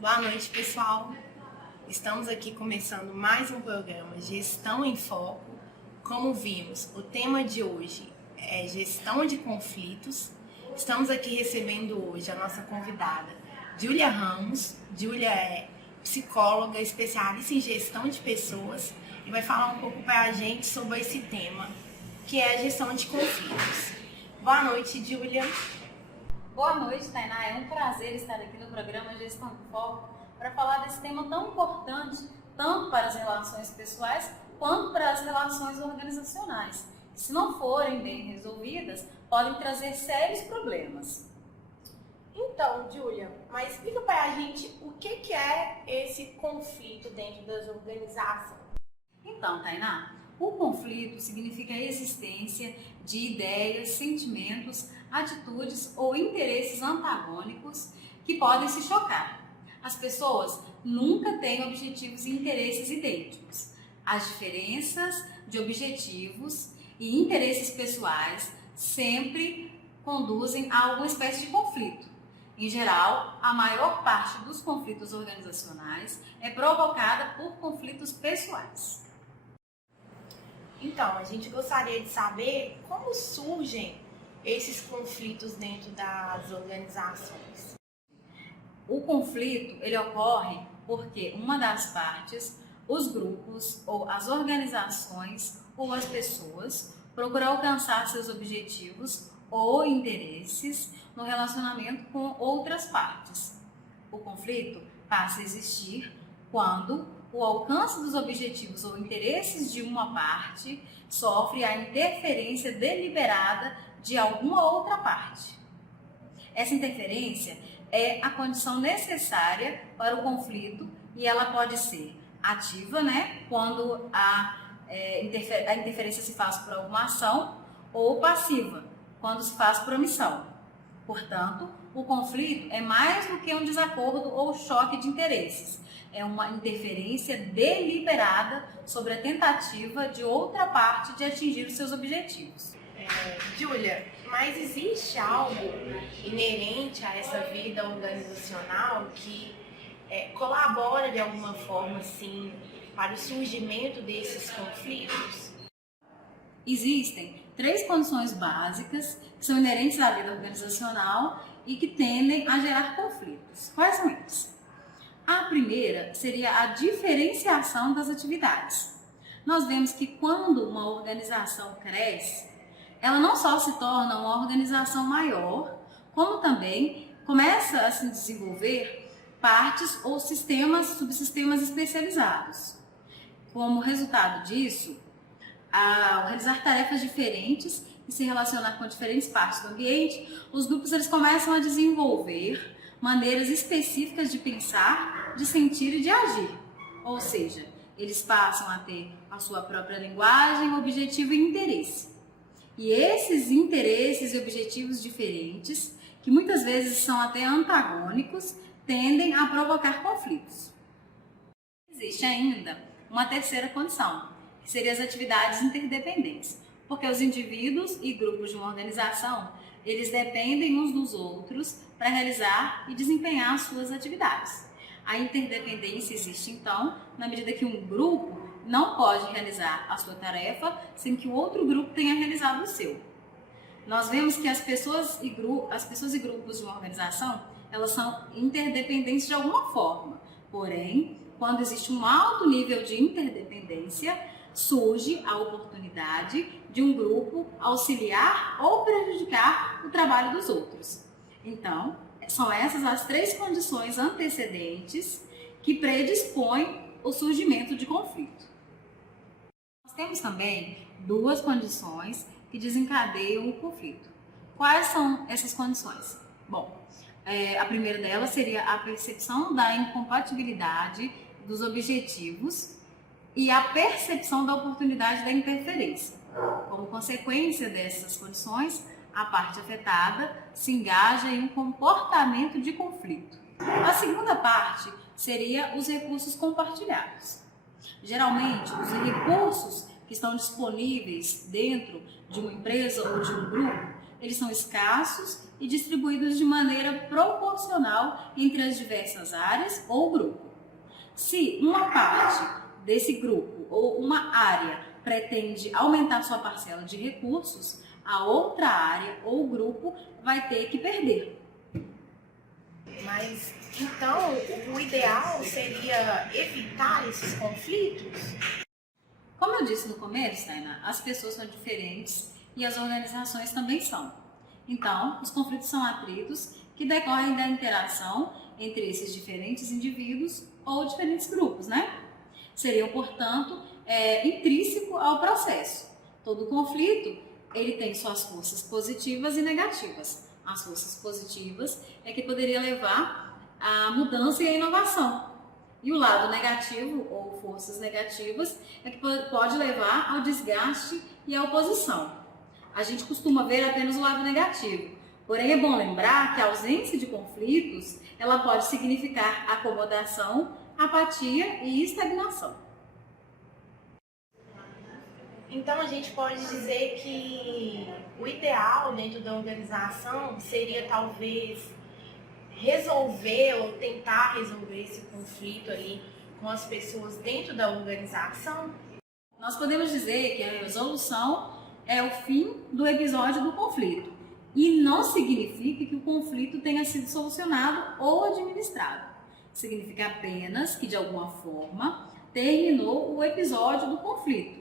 Boa noite, pessoal. Estamos aqui começando mais um programa Gestão em Foco. Como vimos, o tema de hoje é gestão de conflitos. Estamos aqui recebendo hoje a nossa convidada, Júlia Ramos. Júlia é psicóloga, especialista em gestão de pessoas e vai falar um pouco para a gente sobre esse tema, que é a gestão de conflitos. Boa noite, Júlia. Boa noite, Tainá. É um prazer estar aqui no programa Gestão em Foco para falar desse tema tão importante, tanto para as relações pessoais quanto para as relações organizacionais. Se não forem bem resolvidas, podem trazer sérios problemas. Então, Júlia, mas explica para a gente o que é esse conflito dentro das organizações. Então, Tainá, o conflito significa a existência de ideias, sentimentos, atitudes ou interesses antagônicos que podem se chocar. As pessoas nunca têm objetivos e interesses idênticos. As diferenças de objetivos e interesses pessoais sempre conduzem a alguma espécie de conflito. Em geral, a maior parte dos conflitos organizacionais é provocada por conflitos pessoais. Então, a gente gostaria de saber como surgem esses conflitos dentro das organizações. O conflito, ele ocorre porque uma das partes, os grupos ou as organizações ou as pessoas procuram alcançar seus objetivos ou interesses no relacionamento com outras partes. O conflito passa a existir quando o alcance dos objetivos ou interesses de uma parte sofre a interferência deliberada de alguma outra parte. Essa interferência é a condição necessária para o conflito e ela pode ser ativa, quando a interferência se faz por alguma ação, ou passiva, quando se faz por omissão. Portanto, o conflito é mais do que um desacordo ou choque de interesses. É uma interferência deliberada sobre a tentativa de outra parte de atingir os seus objetivos. Júlia, mas existe algo inerente a essa vida organizacional que colabora de alguma forma, assim, para o surgimento desses conflitos? Existem 3 condições básicas que são inerentes à vida organizacional e que tendem a gerar conflitos. Quais são eles? A primeira seria a diferenciação das atividades. Nós vemos que quando uma organização cresce, ela não só se torna uma organização maior, como também começa a se desenvolver partes ou sistemas, subsistemas especializados. Como resultado disso, ao realizar tarefas diferentes e se relacionar com diferentes partes do ambiente, os grupos eles começam a desenvolver maneiras específicas de pensar, de sentir e de agir. Ou seja, eles passam a ter a sua própria linguagem, objetivo e interesse. E esses interesses e objetivos diferentes, que muitas vezes são até antagônicos, tendem a provocar conflitos. Existe ainda uma terceira condição, que seria as atividades interdependentes, porque os indivíduos e grupos de uma organização, eles dependem uns dos outros para realizar e desempenhar suas atividades. A interdependência existe, então, na medida que um grupo não pode realizar a sua tarefa sem que o outro grupo tenha realizado o seu. Nós vemos que as pessoas e grupos de uma organização, elas são interdependentes de alguma forma. Porém, quando existe um alto nível de interdependência, surge a oportunidade de um grupo auxiliar ou prejudicar o trabalho dos outros. Então, são essas as 3 condições antecedentes que predispõem o surgimento de conflito. Nós temos também 2 condições que desencadeiam o conflito. Quais são essas condições? Bom, a primeira delas seria a percepção da incompatibilidade dos objetivos e a percepção da oportunidade da interferência. Como consequência dessas condições, a parte afetada se engaja em um comportamento de conflito. A segunda parte seria os recursos compartilhados. Geralmente, os recursos que estão disponíveis dentro de uma empresa ou de um grupo eles são escassos e distribuídos de maneira proporcional entre as diversas áreas ou grupo. Se uma parte desse grupo ou uma área pretende aumentar sua parcela de recursos, a outra área ou grupo vai ter que perder. Mas, então, o ideal seria evitar esses conflitos? Como eu disse no começo, Tainá, as pessoas são diferentes e as organizações também são. Então, os conflitos são atritos que decorrem da interação entre esses diferentes indivíduos ou diferentes grupos, né? Seriam, portanto, intrínseco ao processo. Todo conflito, ele tem suas forças positivas e negativas. As forças positivas é que poderia levar à mudança e à inovação. E o lado negativo, ou forças negativas, é que pode levar ao desgaste e à oposição. A gente costuma ver apenas o lado negativo. Porém, é bom lembrar que a ausência de conflitos, ela pode significar acomodação, apatia e estagnação. Então, a gente pode dizer que o ideal dentro da organização seria talvez resolver ou tentar resolver esse conflito ali com as pessoas dentro da organização? Nós podemos dizer que a resolução é o fim do episódio do conflito e não significa que o conflito tenha sido solucionado ou administrado. Significa apenas que, de alguma forma, terminou o episódio do conflito.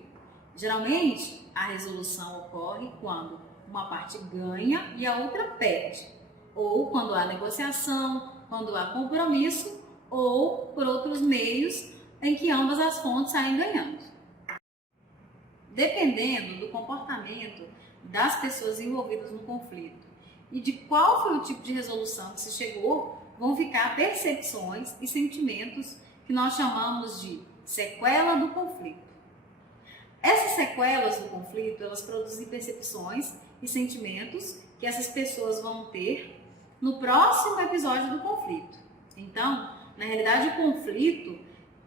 Geralmente, a resolução ocorre quando uma parte ganha e a outra perde, ou quando há negociação, quando há compromisso, ou por outros meios em que ambas as fontes saem ganhando. Dependendo do comportamento das pessoas envolvidas no conflito e de qual foi o tipo de resolução que se chegou, vão ficar percepções e sentimentos que nós chamamos de sequela do conflito. Essas sequelas do conflito, elas produzem percepções e sentimentos que essas pessoas vão ter no próximo episódio do conflito. Então, na realidade,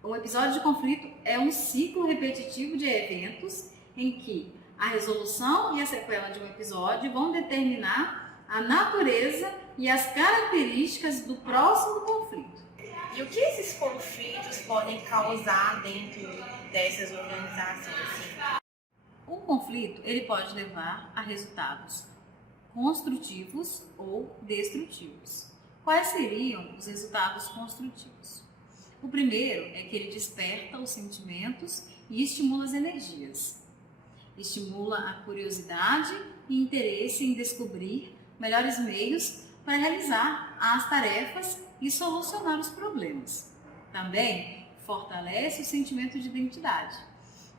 um episódio de conflito é um ciclo repetitivo de eventos em que a resolução e a sequela de um episódio vão determinar a natureza e as características do próximo conflito. E o que esses conflitos podem causar dentro dessas organizações? Um conflito, ele pode levar a resultados construtivos ou destrutivos. Quais seriam os resultados construtivos? O primeiro é que ele desperta os sentimentos e estimula as energias. Estimula a curiosidade e interesse em descobrir melhores meios para realizar as tarefas e solucionar os problemas. Também fortalece o sentimento de identidade.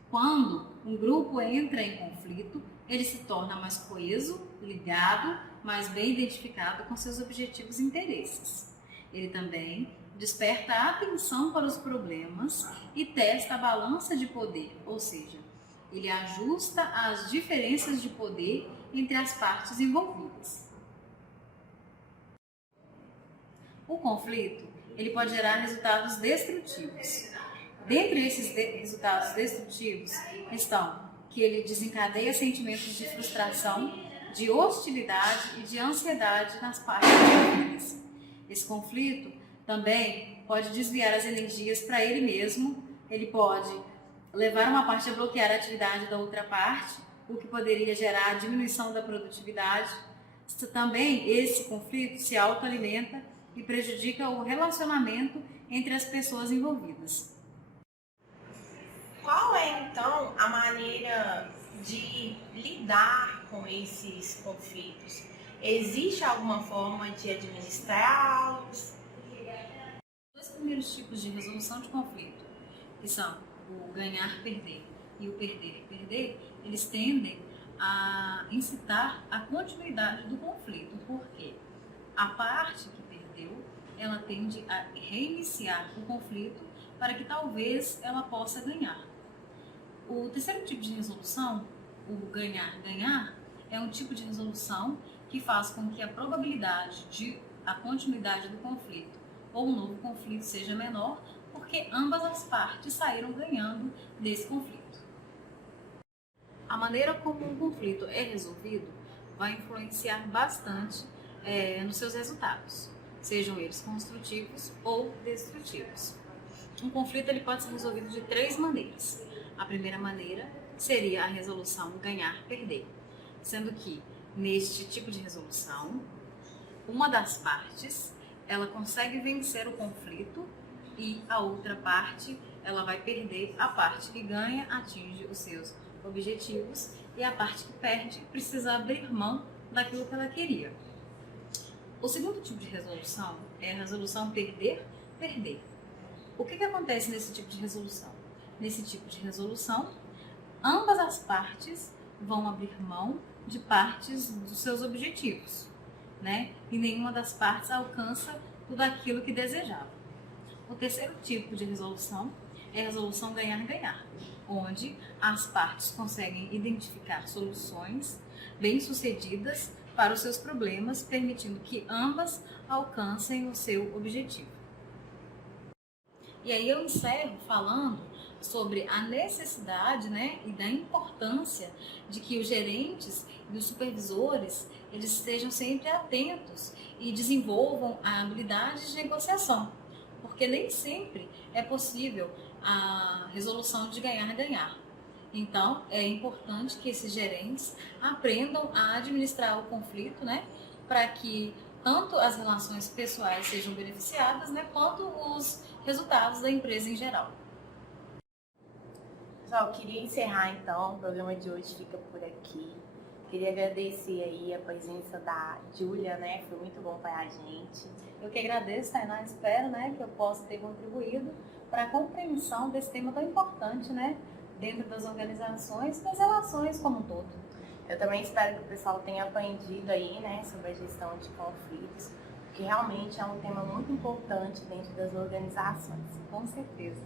Quando um grupo entra em conflito, ele se torna mais coeso, ligado, mais bem identificado com seus objetivos e interesses. Ele também desperta a atenção para os problemas e testa a balança de poder, ou seja, ele ajusta as diferenças de poder entre as partes envolvidas. O conflito, ele pode gerar resultados destrutivos. Dentre esses resultados destrutivos estão que ele desencadeia sentimentos de frustração, de hostilidade e de ansiedade nas partes envolvidas. Esse conflito também pode desviar as energias para ele mesmo, ele pode levar uma parte a bloquear a atividade da outra parte, o que poderia gerar a diminuição da produtividade. Também esse conflito se autoalimenta e prejudica o relacionamento entre as pessoas envolvidas. Qual é, então, a maneira de lidar com esses conflitos? Existe alguma forma de administrá-los? Os dois primeiros tipos de resolução de conflito, que são o ganhar-perder e o perder-perder, eles tendem a incitar a continuidade do conflito, porque a parte que perdeu, ela tende a reiniciar o conflito para que talvez ela possa ganhar. O terceiro tipo de resolução, o ganhar-ganhar, é um tipo de resolução que faz com que a probabilidade de a continuidade do conflito ou um novo conflito seja menor, porque ambas as partes saíram ganhando desse conflito. A maneira como um conflito é resolvido vai influenciar bastante nos seus resultados, sejam eles construtivos ou destrutivos. Um conflito ele pode ser resolvido de 3 maneiras. A primeira maneira seria a resolução ganhar-perder, sendo que neste tipo de resolução, uma das partes ela consegue vencer o conflito e a outra parte ela vai perder. A parte que ganha atinge os seus objetivos e a parte que perde precisa abrir mão daquilo que ela queria. O segundo tipo de resolução é a resolução perder-perder. O que acontece nesse tipo de resolução? Nesse tipo de resolução, ambas as partes vão abrir mão de partes dos seus objetivos, né? E nenhuma das partes alcança tudo aquilo que desejava. O terceiro tipo de resolução é a resolução ganhar-ganhar, onde as partes conseguem identificar soluções bem-sucedidas para os seus problemas, permitindo que ambas alcancem o seu objetivo. E aí eu encerro falando sobre a necessidade, né, e da importância de que os gerentes e os supervisores eles estejam sempre atentos e desenvolvam a habilidade de negociação, porque nem sempre é possível a resolução de ganhar-ganhar. Então, é importante que esses gerentes aprendam a administrar o conflito, né, para que tanto as relações pessoais sejam beneficiadas, né, quanto os resultados da empresa em geral. Pessoal, queria encerrar então, o programa de hoje fica por aqui. Queria agradecer aí a presença da Júlia, né? Foi muito bom para a gente. Eu que agradeço, Tainá, espero, né, que eu possa ter contribuído para a compreensão desse tema tão importante, né, dentro das organizações e das relações como um todo. Eu também espero que o pessoal tenha aprendido aí, né, sobre a gestão de conflitos, porque realmente é um tema muito importante dentro das organizações. Com certeza.